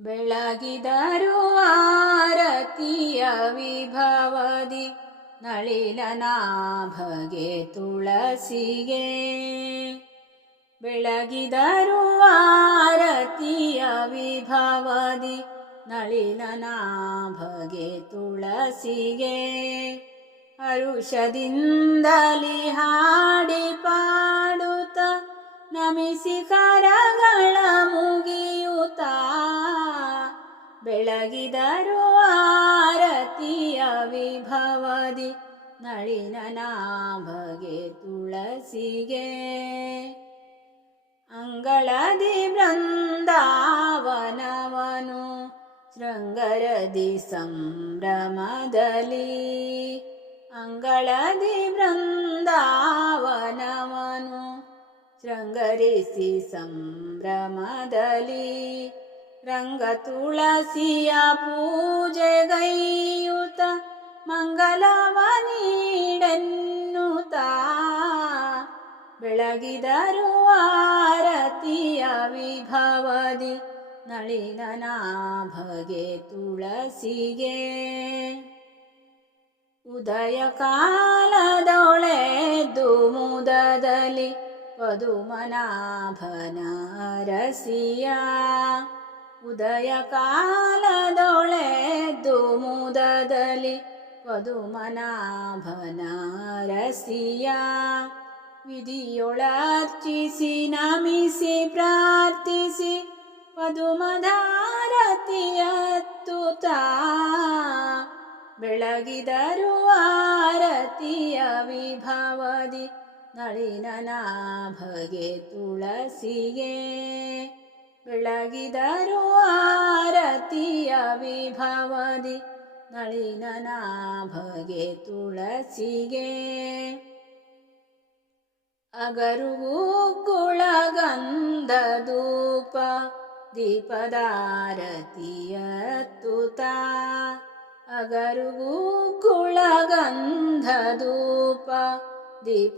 ಬೆಳಗಿದರು ಆರತಿಯ ವಿಭವದಿ ನಳಿಲನಾಭಗೆ ತುಳಸಿಗೆ. ಬೆಳಗಿದರು ಆರತಿಯ ವಿಭವದಿ ನಳಿಲನಾಭಗೆ ತುಳಸಿಗೆ. ಹರುಷದಿಂದಲಿ ಹಾಡಿ ಪಾಡುತ್ತ ನಮಿಸಿ ಕರಗಳ ಬೆಳಗಿದರು ಆರತಿಯ ವಿಭವದಿ ನಳಿನನಾಭಗೆ ತುಳಸಿಗೆ. ಅಂಗಳದಿ ಬೃಂದಾವನವನು ಶೃಂಗರದಿ ಸಂಭ್ರಮದಲ್ಲಿ. ಅಂಗಳದಿ ಬೃಂದಾವನವನು ಶೃಂಗರಿಸಿ ಸಂಭ್ರಮದಲ್ಲಿ. ರಂಗ ತುಳಸಿಯ ಪೂಜೆಗೈಯುತ ಮಂಗಲವ ನೀಡೆನ್ನುತ್ತ ಬೆಳಗಿದರು ಆರತಿಯ ವಿಭವದಿ ನಳಿನನಾಭಗೆ ತುಳಸಿಗೆ. ಉದಯ ಕಾಲದೊಳೆದು ಮುದದಲ್ಲಿ ಪದುಮನಾಭನ ರಸಿಯ ಉದಯ ಕಾಲದೊಳೆದು ಮುದದಲ್ಲಿ ಪದುಮನಾಭನ ರಸಿಯ ವಿಧಿಯೊಳರ್ಚಿಸಿ ನಮಿಸಿ ಪ್ರಾರ್ಥಿಸಿ ಪದುಮಧಾರತಿಯತ್ತುತ ಬೆಳಗಿದರು ಆರತಿಯ ವಿಭವದಿ ನಳಿನನಾಭಗೆ ತುಳಸಿಗೆ ಬೆಳಗಿದರು ಆರತಿಯ ವಿಭವದಿ ನಳಿನನಾಭಗೆ ತುಳಸಿಗೆ ಅಗರುವು ಗುಳಗಂಧ ಧೂಪ ದೀಪದಾರತಿಯತ್ತುತ ಅಗರುವು ಗುಳಗಂಧ ಧೂಪ ದೀಪದಾರತಿಯತ್ತುತ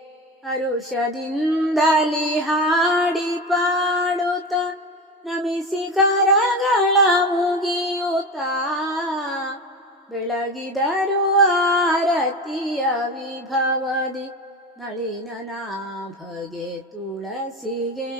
ಹರುಷದಿಂದಲಿ ಹಾಡಿ ಪಾಡುತ್ತ ನಮಿಸಿ ಕರಗಳ ಮುಗಿಯುತ್ತ. ಬೆಳಗಿದರು ಆರತಿಯ ವಿಭವದಿ ನಳಿನನಾಭಗೆ ತುಳಸಿಗೆ.